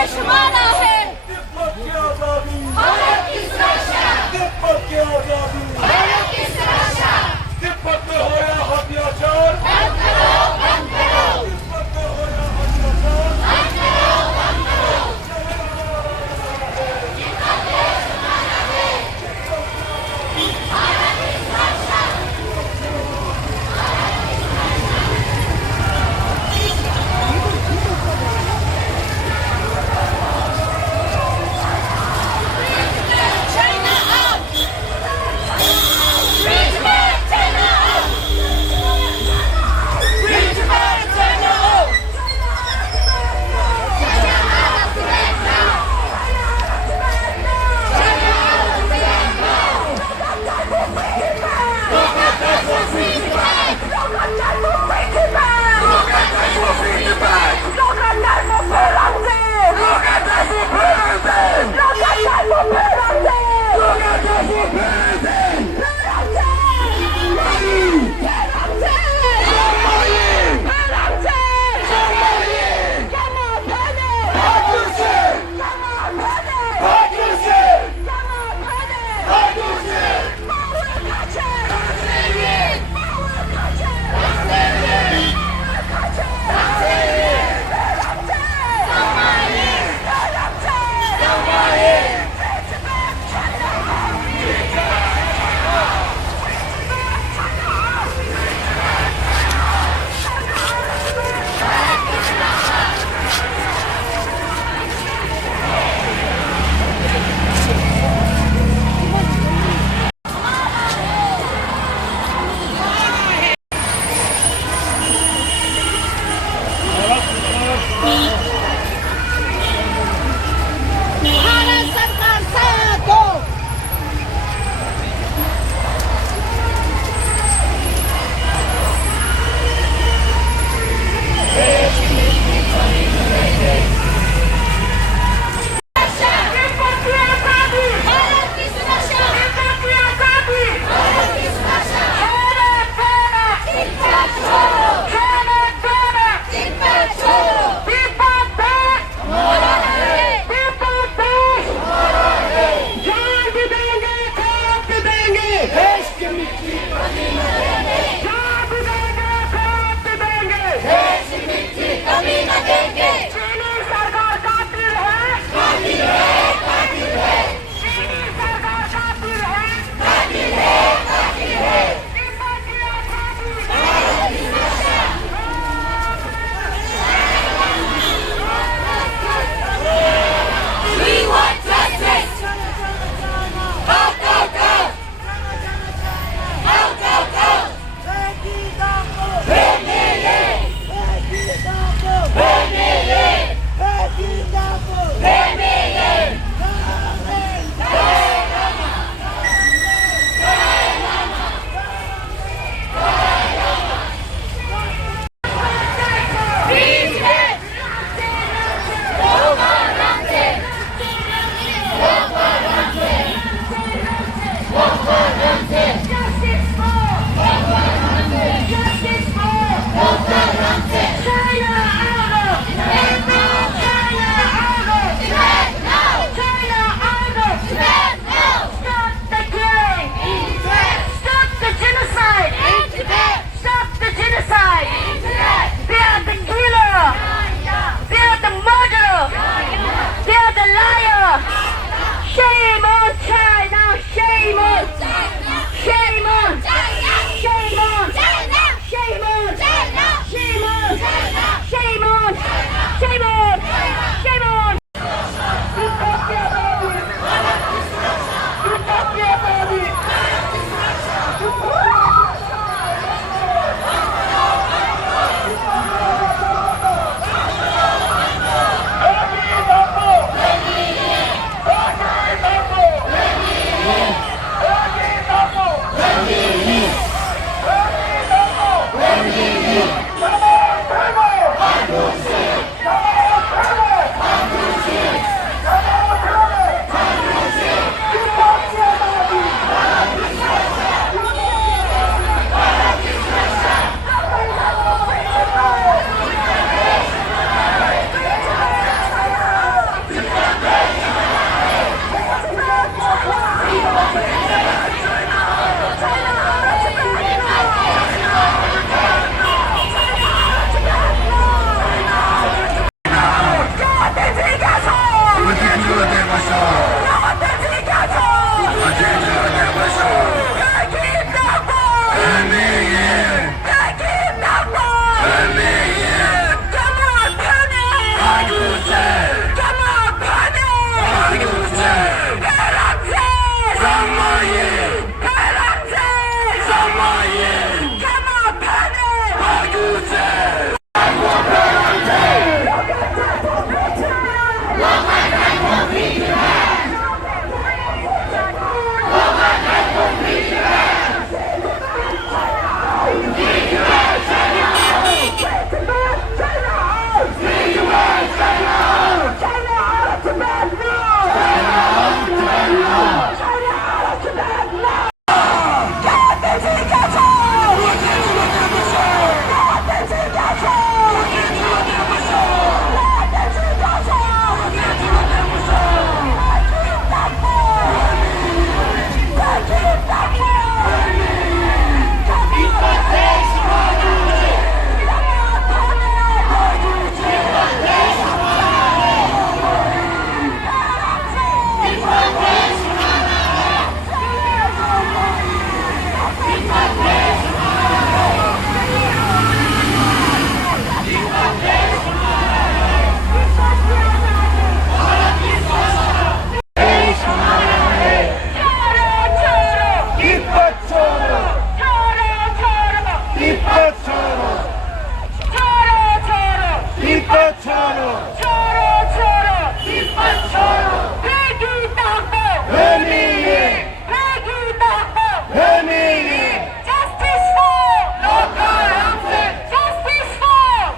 देश हमारा है। तिब्बत की आजादी, भारत की सुरक्षा, तिब्बत की आजादी, भारत की सुरक्षा। तिब्बत में होया अत्याचार, बंद करो, बंद करो, तिब्बत में होया अत्याचार, बंद करो, बंद करो। जितना देश हमारा है। भारत की सुरक्षा,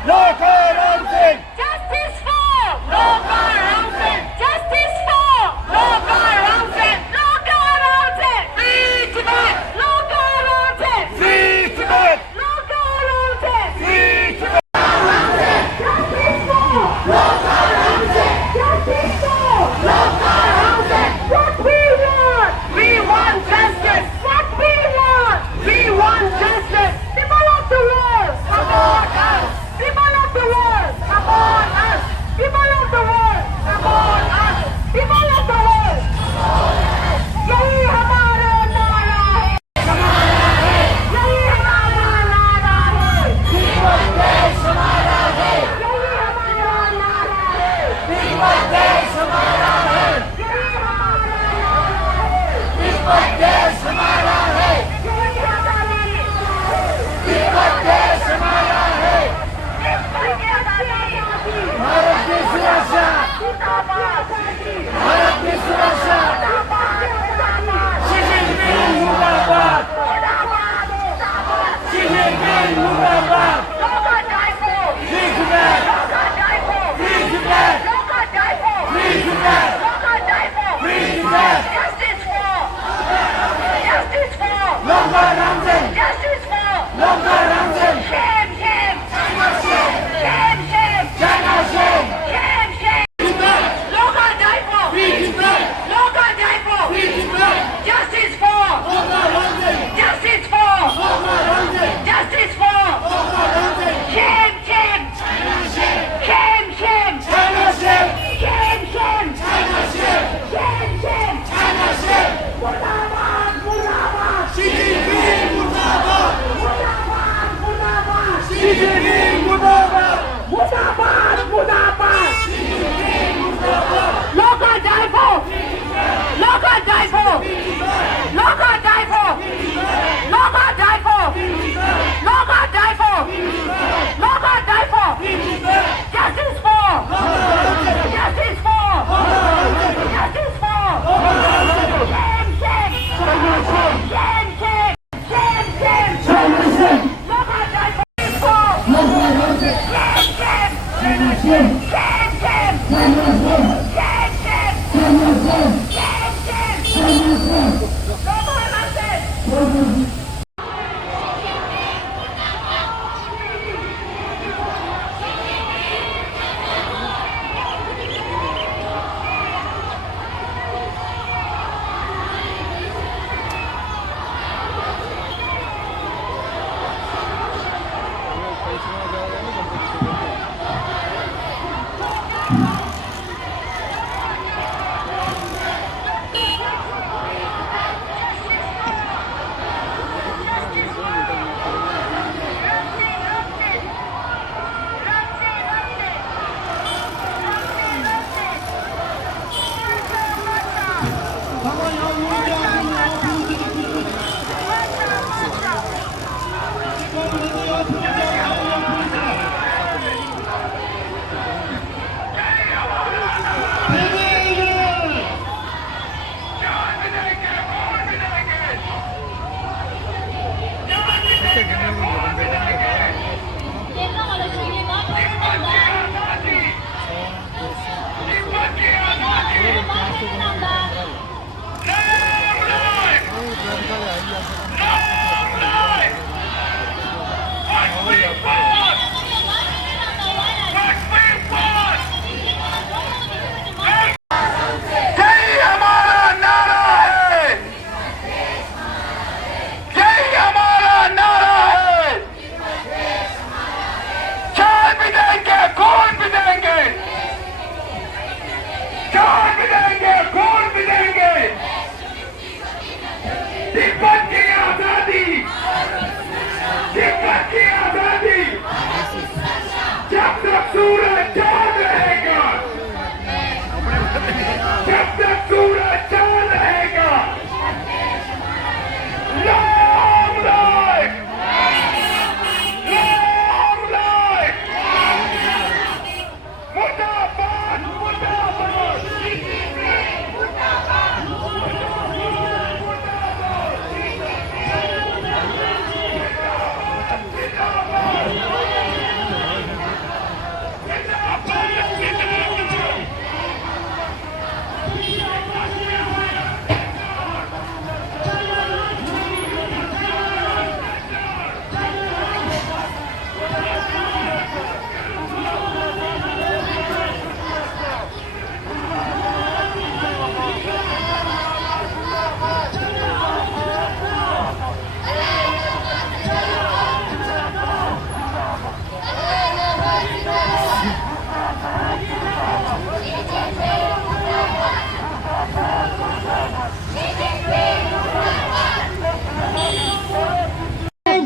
लोकर हमसिंह Justice for Lokar Ramsingh. Justice for Lokar Ramsingh. Lokar Ramsingh. Free Tibet. Lokar Ramsingh. Free Tibet Lokar Ramsingh. Free Tibet Justice for Lokar Ramsingh. Justice for Lokar Ramsingh. What we want justice. What we want justice. People of the world, support us. People of the world, support us. People of the world, support us. People of the world. यही हमारा नारा है. यही हमारा नारा है. देश हमारा है यही हमारा नारा है. देश हमारा है यही हमारा नारा है. देश हमारा है यही हमारा देश हमारा है भारत की सुरक्षा भारत की सुरक्षा शी जिनपिंग मुर्दाबाद शी जिनपिंग मुर्दाबाद free Tibet free Tibet free Tibet free Tibet लोकर हमसिंह लोकर हमसिंह China shame free Tibet free Tibet Justice for! लोकर हमसिंह Justice for! लोकर हमसिंह Justice for! लोकर हमसिंह Shame! Shame! Shame! Shame! China shame Shame! Shame! China shame Shame! Shame! China shame Murdabad! Murdabad! Xi Jinping मुर्दाबाद Murdabad! Murdabad! शी जिनपिंग मुर्दाबाद Murdabad! Murdabad! Xi Jinping मुर्दाबाद Local Daipo! Local Daipo! Local Daipo! Local Daipo! Local Daipo! Local Daipo! Justice for! Justice for! Justice for! Shame! Shame! Shame! Shame! Shame! Shame! China shame Local Daipo! For! लोकर हमसिंह Shame! Shame! China shame Shame! Shame! China shame Shame! Shame! China shame Shame! Shame! China shame Local Ramsingh!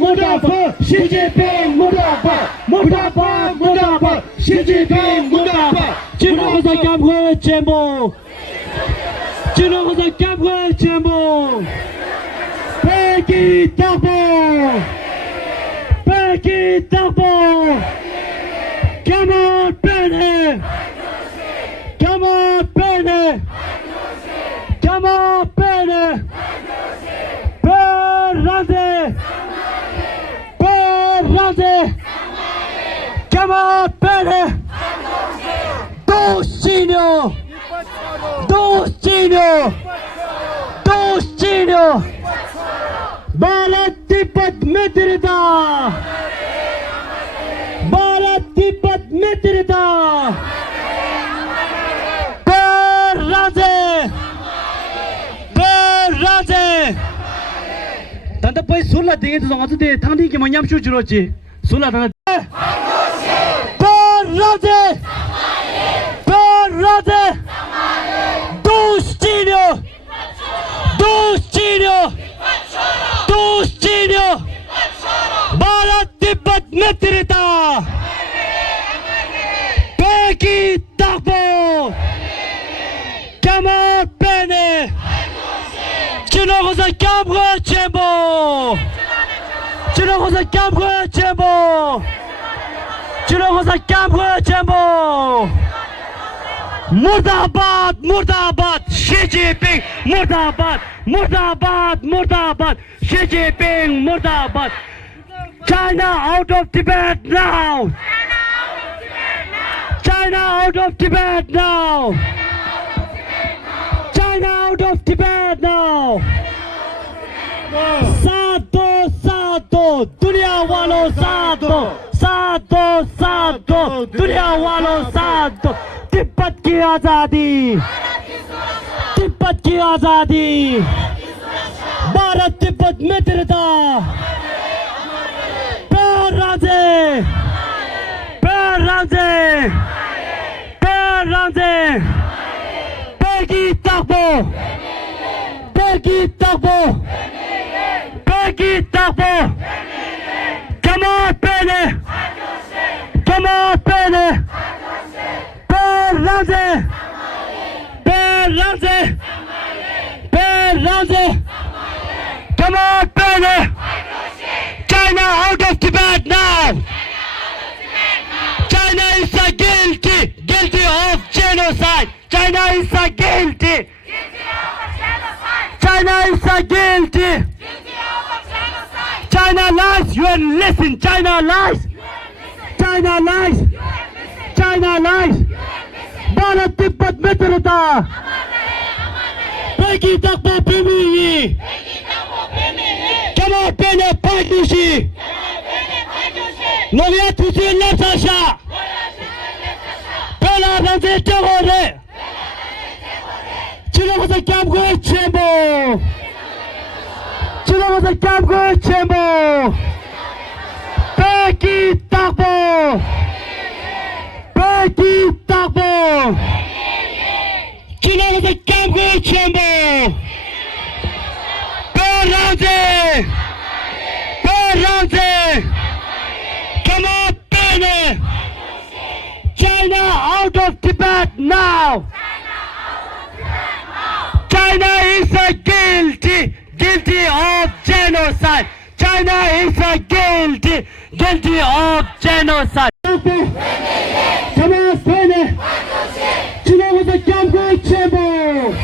무다바 시진핑 무다바 무다바 무다바 시진핑 무다바 진호사 감회 제목 진호사 감회 제목 백이 땅보 백이 땅보 가만 빼네 가만 빼네 가만 빼네 베란데 베란데 가만 빼네 도시녀 도시녀 도시녀 Bharat Tibet मित्रता भारत तिब्बत मित्रता राजे तंदा पै सुला देगे तो संगात दे थांदी के मन्याम शु जुरोची सुला तंदा राजे दोस्तिनो भारत तिब्बत मित्रता बेगी ताबो कमा पेने चिनोगोसा कैम्पो चेंबो चिनोगोसा कैम्पो चेंबो चिनोगोसा कैम्पो चेंबो मुर्दाबाद मुर्दाबाद शी जिनपिंग मुर्दाबाद मुर्दाबाद मुर्दाबाद शी जिनपिंग मुर्दाबाद China out of Tibet now China out of Tibet now China out of Tibet now साधो साधो दुनिया वालों साधो साधो साधो दुनिया वालों साधो तिब्बत की आजादी तिब्बत की आजादी भारत तिब्बत मित्रता राजे राजे राजे बेगी ताबो बेगी ताबो बेगी ताबो कमा पेने राजे कमा पेने China out of Tibet now! China is a guilty of genocide! China is a guilty! China is a guilty! China lies, you will listen! China lies! China lies! China lies! Bharat Tibet mitrata! Begi takbo bimini! Kama pene partnership! Novia tuzi Natasha! Pela ranze terrore! Chinagosa kamgo chembo! Chinagosa kamgo chembo! Begi takbo! Begi takbo! Chinagosa kamgo chembo! Raze! Come on, Bene! China out of Tibet now! China is a guilty of genocide! China is a guilty of genocide! Come on, Bene! China was a Gamgo Chamber!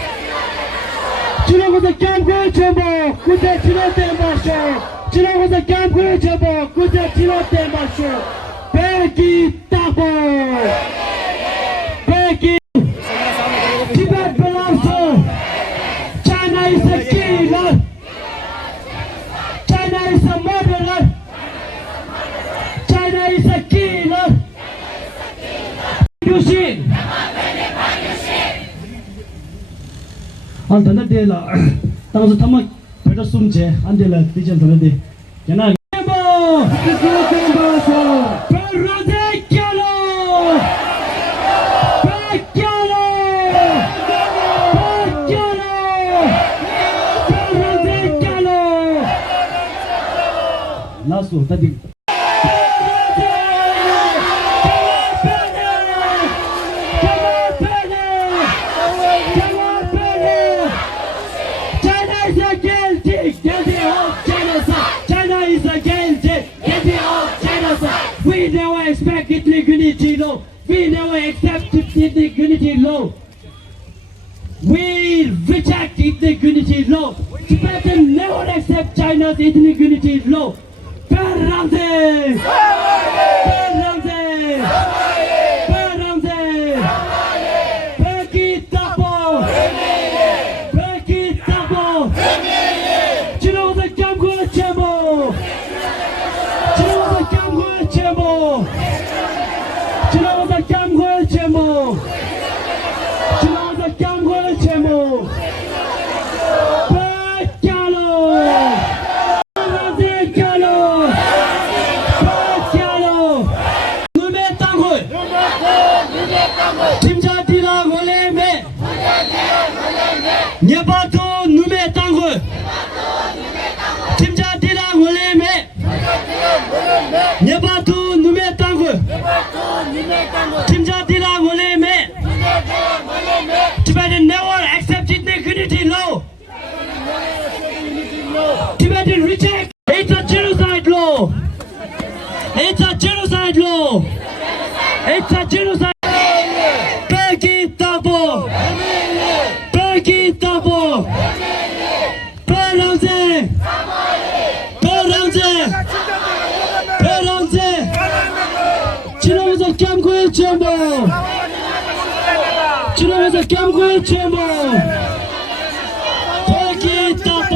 China was a Gamgo Chamber! Good day, China Marshal! China was a Gamgo Chamber! Good day, China Marshal! Becky Tabo! Becky! Tibet belongs to China is a killer! China is a murderer! China is a killer! Yushin! 안타나 데라 당서 타마 배다 숨제 안데라 디전 도는데 야나 템보 템보서 베라데 캬로 베캬로 베캬로 베라데 캬로 나 박수 부탁드립니다. China is guilty of genocide. China is guilty of genocide. We never expect ethnic law. We never accept ethnic unity law. We reject ethnic unity law. Tibetan never accept China's ethnic unity law. Ramsey! Ramsey! Ramsey! Becky Tapo! Becky Tapo! 지나오다 깜구의 제목! 지나오다 깜구의 제목! 지나오다 깜구의 제목! 지나오다 깜구의 제목! 백야로! 백야로! 백야로! 눈의 땅굴! 팀자디라 원래매! 예바도 눈의 땅굴! 팀자디라 원래매! 예바도 눈의 땅굴! 팀자디라 원래매! Tibetan never accept ethnic unity law. Tibetan reject. It's a genocide law. It's a genocide law. It's a genocide. Becky Tapo. Becky Tapo. Ramsey. Ramsey. Ramsey. 지나면서 깜구의 제목. 지나면서 깜구의 제목. 베키 타포.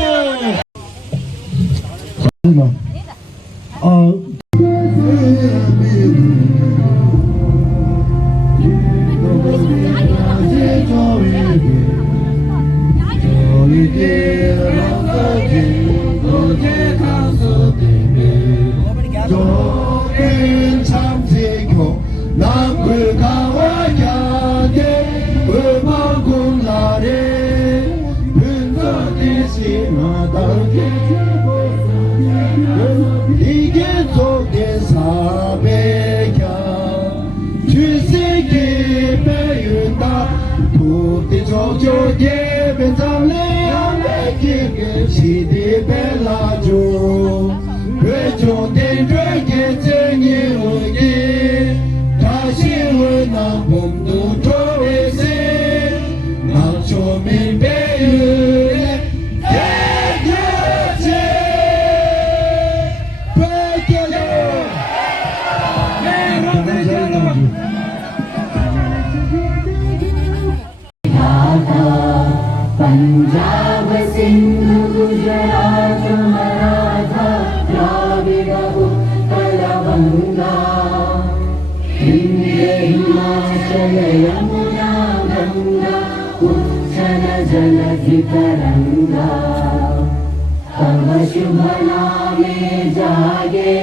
Punjab Sindh Gujarat Maratha Dravid Utkal बंगा विंध्य हिमाचल यमुना गंगा उच्चल जलधि तरंगा तव शुभ नामे जागे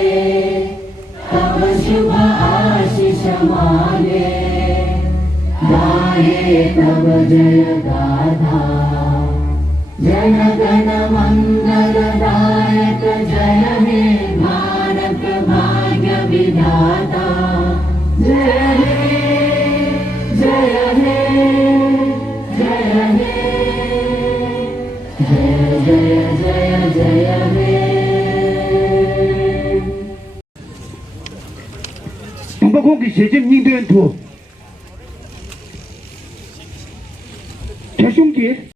तव शुभ आशीष मागे गाहे तव जय गाथा जन गण मंगलदायक जय हे भारत भाग्य विधाता जय हे जय हे जय हे जय जय जय जय हे 방방공기 세점 닝도연 투 대중기